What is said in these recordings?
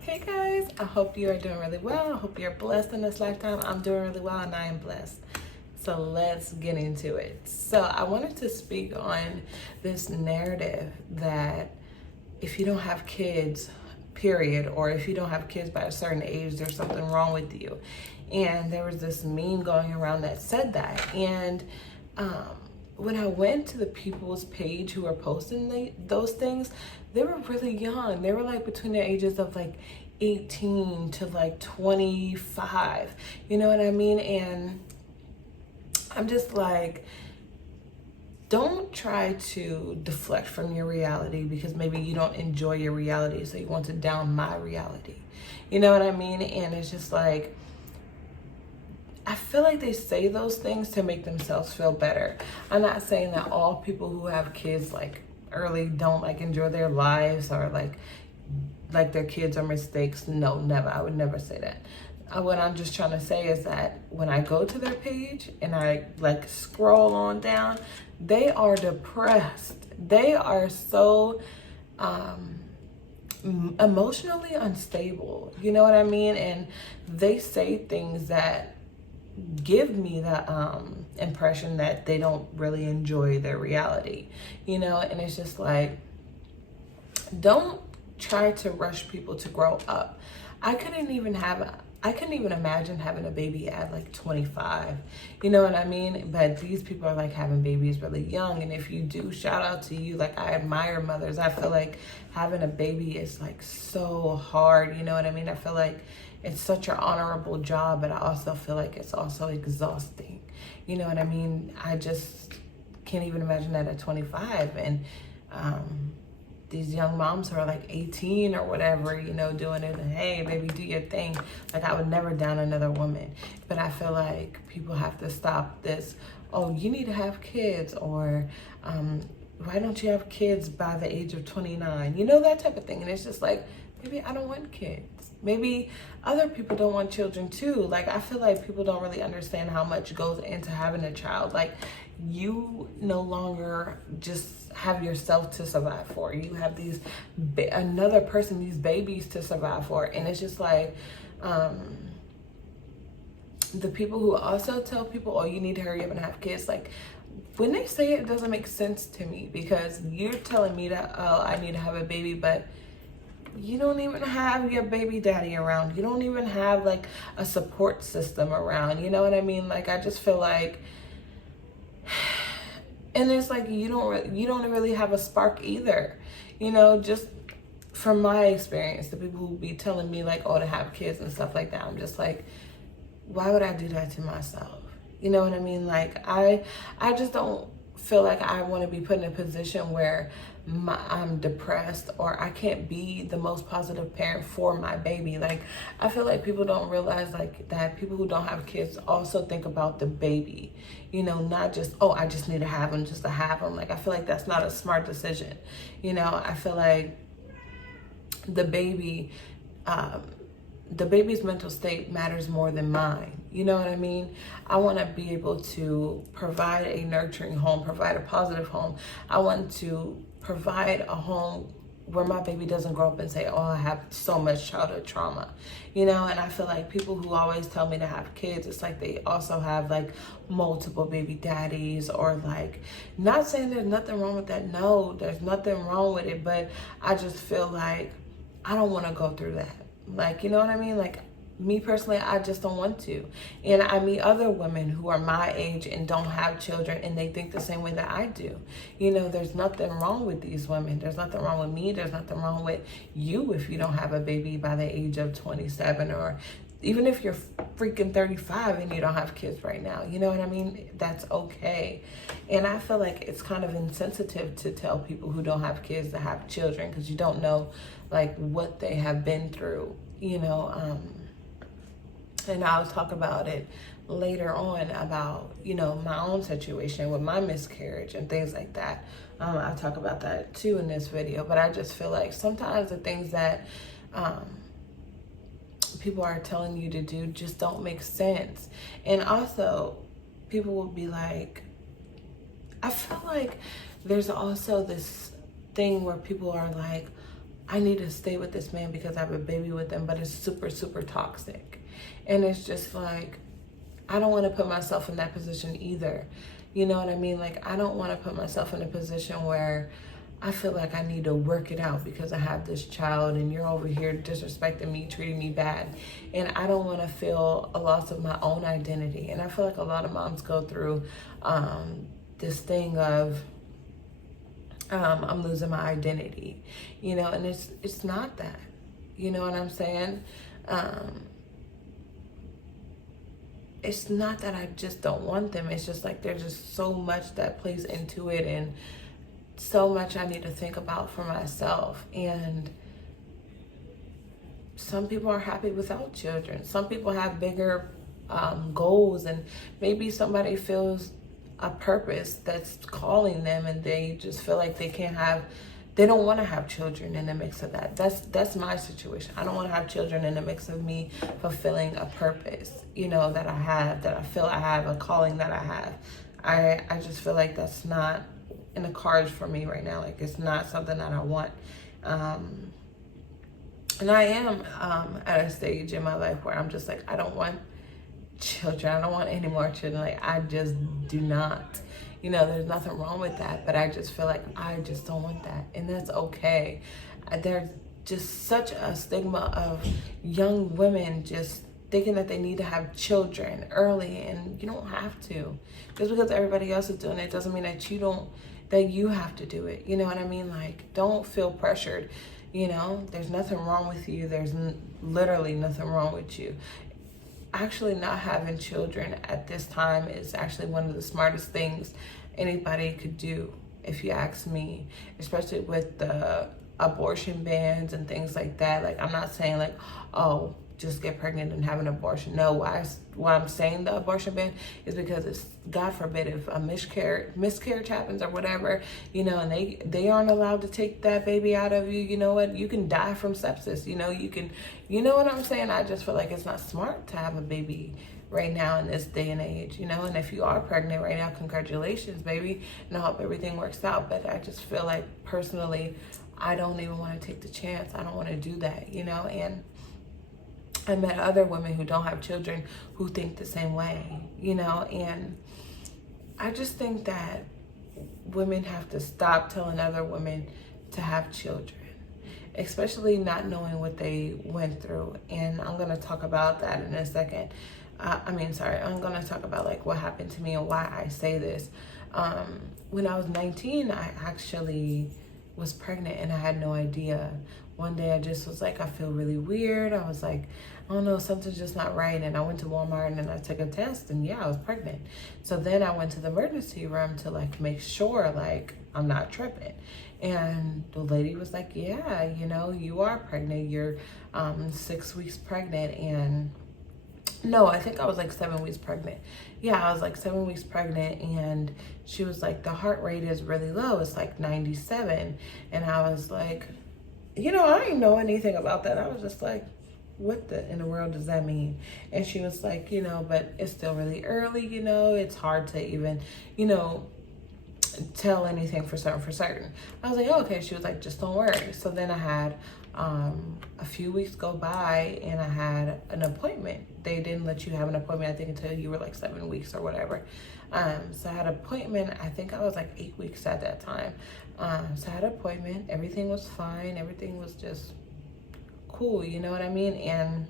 Hey guys, I hope you are doing really well. I hope you're blessed in this lifetime. I'm doing really well and I am blessed. So let's get into it. So I wanted to speak on this narrative that if you don't have kids, period, or if you don't have kids by a certain age, there's something wrong with you. And there was this meme going around that said that. And um, when I went to the people's page who are posting those things, they were really young. They were like between the ages of like 18 to like 25. You know what I mean? And I'm just like, don't try to deflect from your reality because maybe you don't enjoy your reality, so you want to down my reality. You know what I mean? And it's just like, I feel like they say those things to make themselves feel better. I'm not saying that all people who have kids like early don't like enjoy their lives or like their kids are mistakes. No, never. I would never say that. What I'm just trying to say is that when I go to their page and I like scroll on down, they are depressed. They are so emotionally unstable. You know what I mean? And they say things that give me the impression that they don't really enjoy their reality, you know. And it's just like, don't try to rush people to grow up. I couldn't even imagine having a baby at like 25. You know what I mean? But these people are like having babies really young. And if you do, shout out to you. Like, I admire mothers. I feel like having a baby is like so hard. You know what I mean? I feel like it's such an honorable job, but I also feel like it's also exhausting. You know what I mean? I just can't even imagine that at 25. And these young moms who are like 18 or whatever, you know, doing it, and hey, baby, do your thing. Like, I would never down another woman. But I feel like people have to stop this, oh, you need to have kids, or why don't you have kids by the age of 29? You know, that type of thing. And it's just like, maybe I don't want kids. Maybe other people don't want children too. Like, I feel like people don't really understand how much goes into having a child. Like, you no longer just have yourself to survive for. You have another person, these babies to survive for. And it's just like, the people who also tell people, oh, you need to hurry up and have kids, like, when they say it, it doesn't make sense to me, because you're telling me that, oh, I need to have a baby, but you don't even have your baby daddy around. You don't even have like a support system around. You know what I mean? Like, I just feel like, and it's like, you don't really have a spark either. You know, just from my experience, the people who be telling me like, oh, to have kids and stuff like that, I'm just like, why would I do that to myself? You know what I mean? Like, I just don't feel like I want to be put in a position where I'm depressed, or I can't be the most positive parent for my baby. Like, I feel like people don't realize like that people who don't have kids also think about the baby, you know, not just, oh, I just need to have them just to have them. Like, I feel like that's not a smart decision. You know, I feel like the baby, the baby's mental state matters more than mine. You know what I mean? I want to be able to provide a nurturing home, provide a positive home. I want to provide a home where my baby doesn't grow up and say, oh, I have so much childhood trauma, you know. And I feel like people who always tell me to have kids, it's like they also have like multiple baby daddies, or like, not saying there's nothing wrong with that. No, there's nothing wrong with it. But I just feel like I don't want to go through that. Like, you know what I mean? Like, me personally, I just don't want to. And I meet other women who are my age and don't have children, and they think the same way that I do. You know, there's nothing wrong with these women. There's nothing wrong with me. There's nothing wrong with you if you don't have a baby by the age of 27, or even if you're freaking 35 and you don't have kids right now. You know what I mean? That's okay. And I feel like it's kind of insensitive to tell people who don't have kids to have children, because you don't know like what they have been through, you know. And I'll talk about it later on, about, you know, my own situation with my miscarriage and things like that. I'll talk about that too in this video. But I just feel like sometimes the things that people are telling you to do just don't make sense. And also, people will be like, I feel like there's also this thing where people are like, I need to stay with this man because I have a baby with him, but it's super, super toxic. And it's just like, I don't want to put myself in that position either. You know what I mean? Like, I don't want to put myself in a position where I feel like I need to work it out because I have this child and you're over here disrespecting me, treating me bad. And I don't want to feel a loss of my own identity. And I feel like a lot of moms go through this thing of, I'm losing my identity, you know, and it's not that, you know what I'm saying? It's not that I just don't want them. It's just like there's just so much that plays into it and so much I need to think about for myself. And some people are happy without children. Some people have bigger goals, and maybe somebody feels a purpose that's calling them and they just feel like they don't want to have children in the mix of that. That's my situation. I don't want to have children in the mix of me fulfilling a purpose, you know, that I feel I have, a calling that I have. I just feel like that's not in the cards for me right now. Like, it's not something that I want. And I am at a stage in my life where I'm just like, I don't want children. I don't want any more children. Like, I just do not. You know, there's nothing wrong with that, but I just feel like I just don't want that. And that's okay. There's just such a stigma of young women just thinking that they need to have children early, and you don't have to. Just because everybody else is doing it doesn't mean that you have to do it. You know what I mean? Like, don't feel pressured. You know, there's nothing wrong with you. There's literally nothing wrong with you. Actually, not having children at this time is actually one of the smartest things anybody could do, if you ask me, especially with the abortion bans and things like that. Like, I'm not saying like, oh, just get pregnant and have an abortion. No, why I'm saying the abortion ban is because it's, God forbid, if a miscarriage happens or whatever, you know, and they aren't allowed to take that baby out of you, you know what, you can die from sepsis, you know, you know what I'm saying? I just feel like it's not smart to have a baby right now in this day and age, you know. And if you are pregnant right now, congratulations, baby, and I hope everything works out. But I just feel like, personally, I don't even want to take the chance. I don't want to do that, you know. And I met other women who don't have children who think the same way, you know. And I just think that women have to stop telling other women to have children, especially not knowing what they went through. And I'm going to talk about that in a second. I'm going to talk about like what happened to me and why I say this. When I was 19, I actually was pregnant and I had no idea. One day I just was like, I feel really weird. I was like, I don't know, something's just not right. And I went to Walmart and I took a test, and yeah, I was pregnant. So then I went to the emergency room to like make sure like I'm not tripping. And the lady was like, yeah, you know, you are pregnant. You're 6 weeks pregnant. And no, I think I was like 7 weeks pregnant. Yeah, I was like 7 weeks pregnant, and she was like, the heart rate is really low. It's like 97. And I was like, you know, I didn't know anything about that. I was just like, what in the world does that mean? And she was like, you know, but it's still really early, you know, it's hard to even, you know, tell anything for certain. I was like, oh, okay. She was like, just don't worry. So then I had a few weeks go by and I had an appointment. They didn't let you have an appointment, I think, until you were like 7 weeks or whatever. So I had an appointment. I think I was like 8 weeks at that time. So I had an appointment. Everything was fine. Everything was just cool, you know what I mean?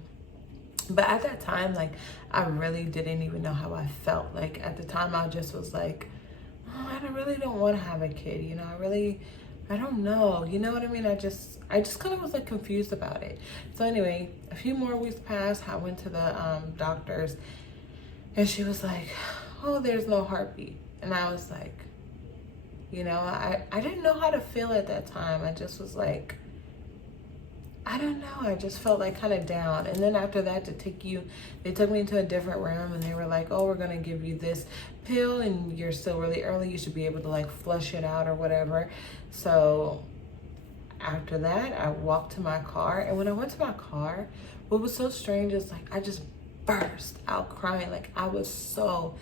But at that time, like, I really didn't even know how I felt. Like, at the time, I just was like, oh, I really don't want to have a kid, you know. I don't know, you know what I mean? I just kind of was like confused about it. So anyway, a few more weeks passed. I went to the doctors, and she was like, oh, there's no heartbeat. And I was like, you know, I didn't know how to feel at that time. I just was like, I don't know. I just felt like kind of down. And then after that, they took me into a different room, and they were like, oh, we're going to give you this pill, and you're still really early. You should be able to like flush it out or whatever. So after that, I walked to my car. And when I went to my car, what was so strange is like, I just burst out crying. Like, I was so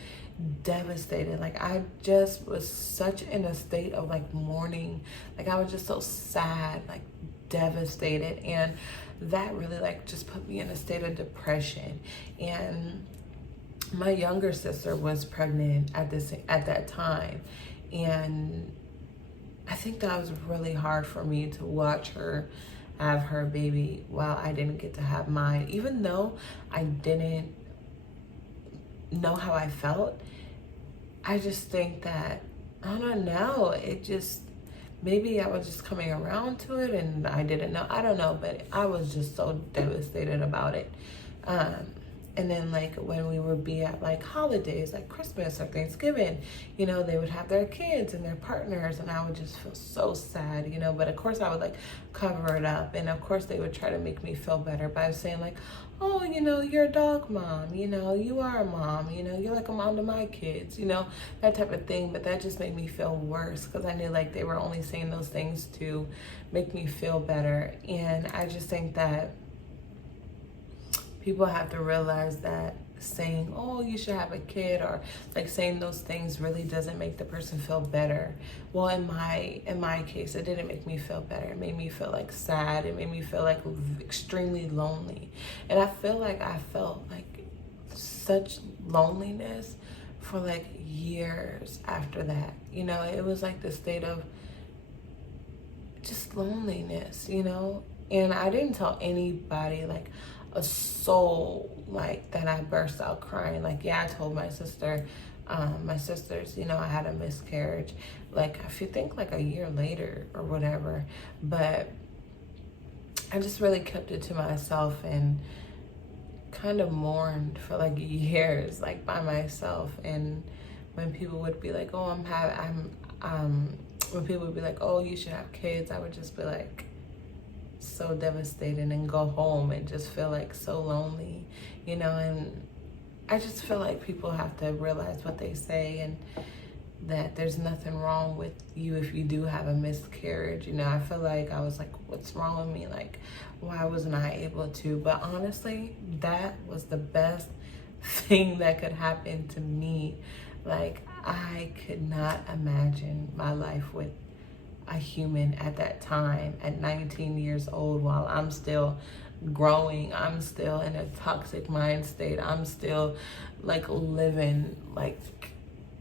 devastated. Like, I just was such in a state of like mourning. Like, I was just so sad, like devastated. And that really like just put me in a state of depression. And my younger sister was pregnant at that time. And I think that was really hard for me to watch her have her baby while I didn't get to have mine. Even though I didn't know how I felt, I just think that, I don't know, it just, maybe I was just coming around to it and I didn't know. I don't know, but I was just so devastated about it. And then like when we would be at like holidays, like Christmas or Thanksgiving, you know, they would have their kids and their partners, and I would just feel so sad, you know. But of course I would like cover it up, and of course they would try to make me feel better by saying like, oh, you know, you're a dog mom, you know, you are a mom, you know, you're like a mom to my kids, you know, that type of thing. But that just made me feel worse, because I knew like they were only saying those things to make me feel better. And I just think that people have to realize that saying, oh, you should have a kid, or like saying those things really doesn't make the person feel better. Well, in my case, it didn't make me feel better. It made me feel like sad. It made me feel like extremely lonely. And I feel like I felt like such loneliness for like years after that. You know, it was like this state of just loneliness, you know? And I didn't tell anybody, like a soul, like that I burst out crying. Like, yeah, I told my sister, my sisters, you know, I had a miscarriage, like if you think like a year later or whatever. But I just really kept it to myself and kind of mourned for like years, like by myself. And when people would be like, oh, when people would be like, oh, you should have kids, I would just be like so devastated and go home and just feel like so lonely, you know. And I just feel like people have to realize what they say, and that there's nothing wrong with you if you do have a miscarriage. You know, I feel like I was like, what's wrong with me? Like, why wasn't I able to? But honestly, that was the best thing that could happen to me. Like, I could not imagine my life with a human at that time, at 19 years old, while I'm still growing. I'm still in a toxic mind state. I'm still like living like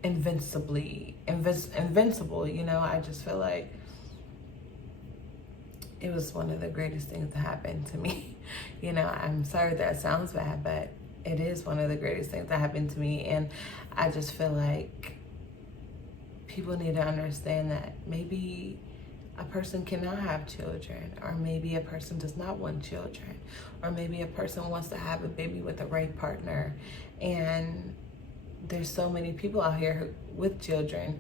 invincible, you know. I just feel like it was one of the greatest things that happened to me. You know, I'm sorry that sounds bad, but it is one of the greatest things that happened to me. And I just feel like people need to understand that maybe a person cannot have children, or maybe a person does not want children, or maybe a person wants to have a baby with the right partner. And there's so many people out here with children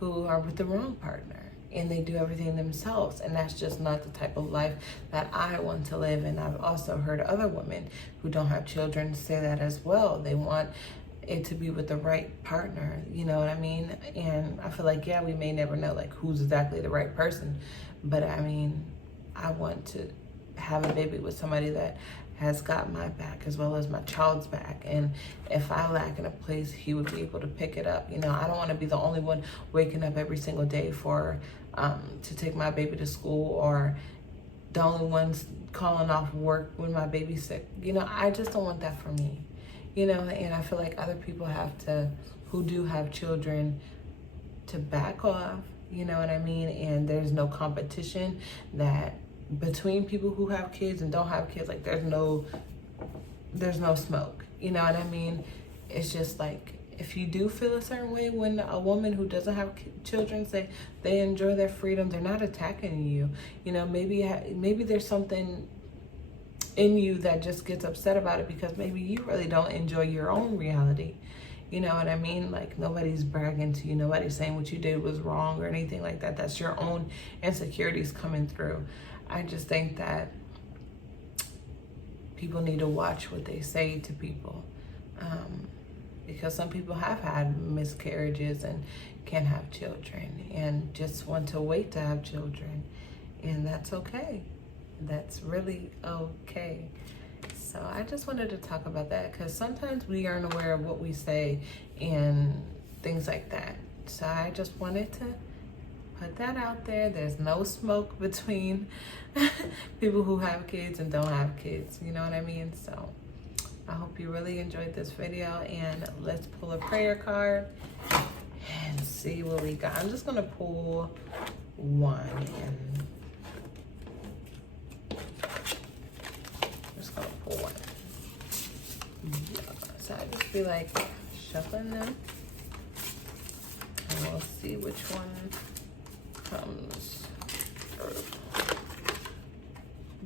who are with the wrong partner, and they do everything themselves, and that's just not the type of life that I want to live. And I've also heard other women who don't have children say that as well. They want it to be with the right partner, you know what I mean? And I feel like, yeah, we may never know like who's exactly the right person, but I mean, I want to have a baby with somebody that has got my back as well as my child's back. And if I lack in a place, he would be able to pick it up. You know, I don't want to be the only one waking up every single day for to take my baby to school, or the only ones calling off work when my baby's sick. You know, I just don't want that for me. You know, and I feel like other people have to, who do have children, to back off, you know what I mean? And there's no competition that between people who have kids and don't have kids. Like, there's no smoke, you know what I mean? It's just like, if you do feel a certain way when a woman who doesn't have children say they enjoy their freedom, they're not attacking you. You know, maybe there's something in you that just gets upset about it because maybe you really don't enjoy your own reality. You know what I mean? Like, nobody's bragging to you. Nobody's saying what you did was wrong or anything like that. That's your own insecurities coming through. I just think that people need to watch what they say to people, because some people have had miscarriages and can't have children and just want to wait to have children, and that's okay. That's really okay. So I just wanted to talk about that because sometimes we aren't aware of what we say and things like that. So I just wanted to put that out there. There's no smoke between people who have kids and don't have kids. You know what I mean? So I hope you really enjoyed this video, and let's pull a prayer card and see what we got. I'm just gonna pull one and just gonna pull one. Yeah. So I just be like shuffling them, and we'll see which one comes through.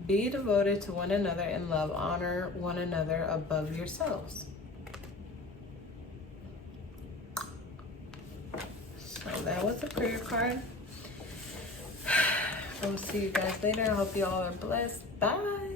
Be devoted to one another in love. Honor one another above yourselves. So that was a prayer card. I will see you guys later. I hope you all are blessed. Bye.